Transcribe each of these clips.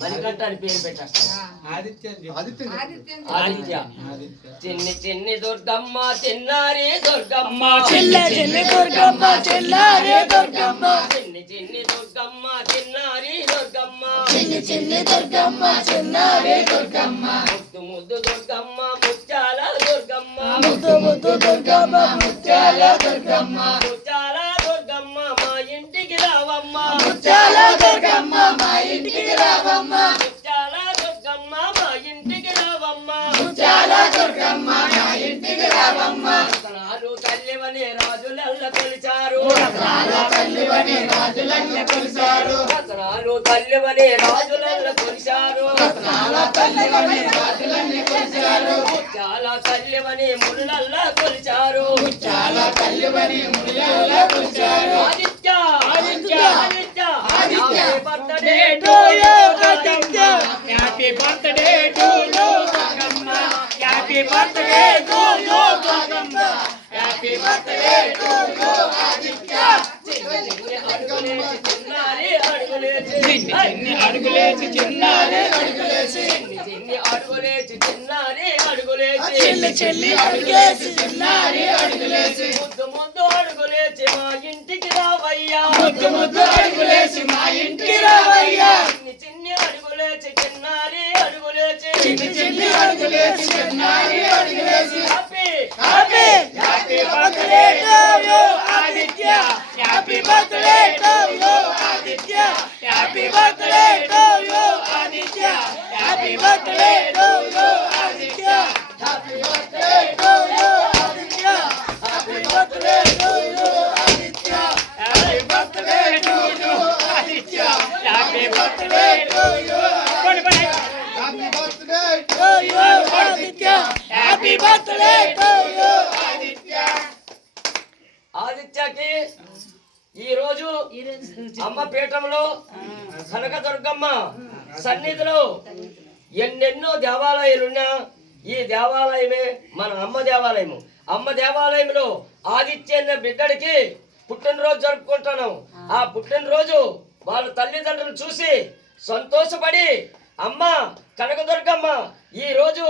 మణికంఠ అని పేరు పెట్టేస్తా. ఆదిత్య. చిన్ని చిన్ని దుర్గమ్మ చిన్నారి దుర్గమ్మ, చిన్న చిన్ని దుర్గమ్మ చిన్నారి దుర్గమ్మ, చిన్ని చిన్ని దుర్గమ్మ చిన్నారి దుర్గమ్మ, చిన్ని చిన్ని దుర్గమ్మ చిన్నారి దుర్గమ్మ, ముద్దు ముద్దు దుర్గమ్మ ముత్యాల దుర్గమ్మ, ముద్దు ముద్దు దుర్గమ్మ ముత్యాల దుర్గమ్మ, ముత్యాల దుర్గమ్మ మా ఇంటికి రావమ్మ, ముత్యాల దుర్గమ్మ మా ఇంటికి రావమ్మ, ముత్యాల దుర్గమ్మ మా ఇంటికి రావమ్మ, ముత్యాల దుర్గమ్మ మా ఇంటికి రావమ్మ, రతనాలు తల్లివని రాజులల్ల కొలిచారు, రతనాల తల్లివని రాజులల్ల కొలిచారు, రతనాలు తల్లివని రాజులల్ల కొలిచారు, రతనాల తల్లివని రాజులల్ల కొలిచారు, ముత్యాల తల్లివని ముళ్ళల్ల కొలిచారు, ముత్యాల తల్లివని ముడియల్ల కొలిచారు. Aditya Aditya Aditya Aditya happy birthday to you Aditya, happy birthday to you Gangamma, happy birthday to you Gangamma, happy birthday to you Aditya. చిన్ని అడుగులేసి చిన్నారి అడుగులేసి, చిన్ని అడుగులేసి చిన్నారి అడుగులేసి, చిన్ని అడుగులేసి చిన్నారి అడుగులేసి, చిన్ని చిన్ని అడుగులేసి చిన్నారి అడుగులేసి, ముద్దు ముద్దు అడుగులేసి మా ఇంటికి రావయ్యా, ముద్దు ముద్దు అడుగులేసి మా ఇంటికి రావయ్యా, చిన్ని చిన్ని అడుగులేసి చిన్నారి అడుగులేసి, చిన్ని చిన్ని అడుగులేసి చిన్నారి అడుగులేసి, happy happy happy birthday to you Aditya, happy birthday to you Aditya, happy birthday to you Aditya, happy birthday to you Aditya, happy birthday to you Aditya, happy birthday to you Aditya, happy birthday to you Aditya, happy birthday to you happy birthday to you Aditya, happy birthday to you Aditya. ఆదిత్యకి ఈ రోజు అమ్మ పీఠంలో కనకదుర్గమ్మ సన్నిధిలో ఎన్నెన్నో దేవాలయాలున్నా ఈ దేవాలయమే మన అమ్మ దేవాలయము. అమ్మ దేవాలయంలో ఆదిత్య అనే బిడ్డడికి పుట్టినరోజు జరుపుకుంటున్నాం. ఆ పుట్టినరోజు వాళ్ళ తల్లిదండ్రులు చూసి సంతోషపడి అమ్మ కనకదుర్గమ్మ ఈ రోజు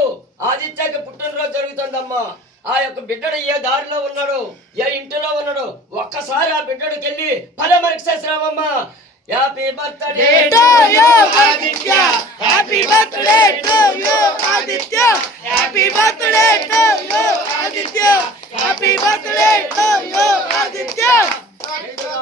ఆదిత్యకి పుట్టినరోజు జరుగుతుందమ్మా. ఆ యొక్క బిడ్డడు ఏ దారిలో ఉన్నాడు, ఏ ఇంటిలో ఉన్నాడు, ఒక్కసారి ఆ బిడ్డడికి వెళ్ళి పరామర్శించామమ్మా. Happy birthday to you Aditya, happy birthday to you Aditya, happy birthday to you Aditya, happy birthday to you Aditya. Aditya